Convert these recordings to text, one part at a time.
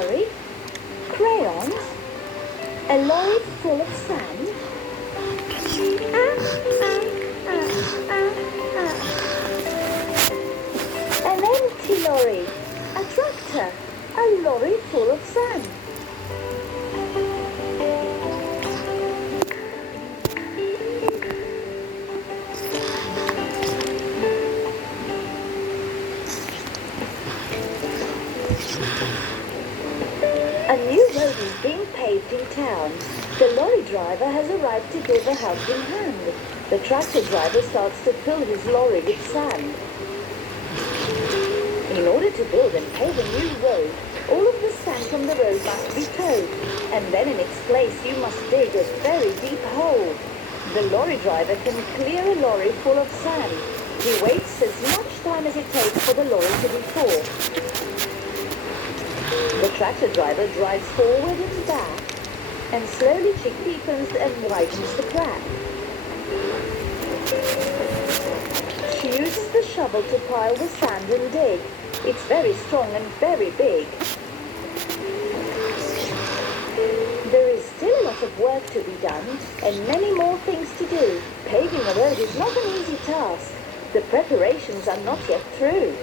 lorry, crayons, a lorry full of sand, an empty lorry, a tractor, a lorry full of sand. A new road is being paved in town. The lorry driver has arrived to give a helping hand. The tractor driver starts to fill his lorry with sand. In order to build and pave a new road, all of the sand from the road must be towed, and then in its place you must dig a very deep hole. The lorry driver can clear a lorry full of sand. He waits as much time as it takes for the lorry to be full. The tractor driver drives forward and back and slowly deepens and widens the crack. She uses the shovel to pile the sand and dig. It's very strong and very big. There is still a lot of work to be done and many more things to do. Paving a road is not an easy task. The preparations are not yet through.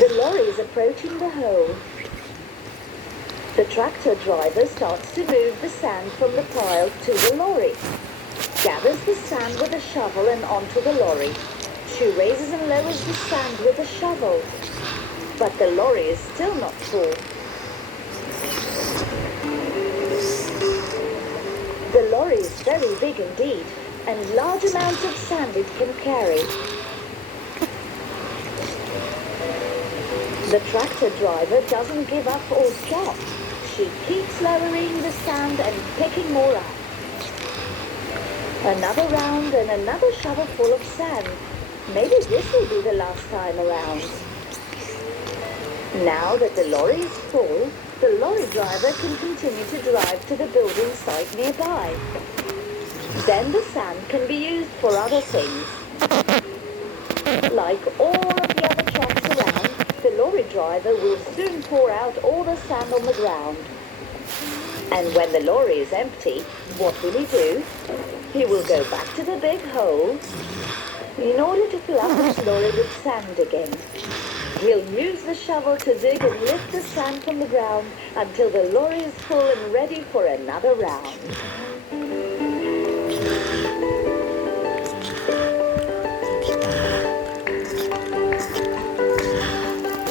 The lorry is approaching the hole. The tractor driver starts to move the sand from the pile to the lorry, gathers the sand with a shovel and onto the lorry. She raises and lowers the sand with a shovel, but the lorry is still not full. The lorry is very big indeed, and large amounts of sand it can carry. The tractor driver doesn't give up or stop. She keeps lowering the sand and picking more up. Another round and another shovel full of sand. Maybe this will be the last time around. Now that the lorry is full, the lorry driver can continue to drive to the building site nearby. Then the sand can be used for other things. Like all of the other trucks around, the lorry driver will soon pour out all the sand on the ground. And when the lorry is empty, what will he do? He will go back to the big hole in order to fill up his lorry with sand again. He'll use the shovel to dig and lift the sand from the ground until the lorry is full and ready for another round.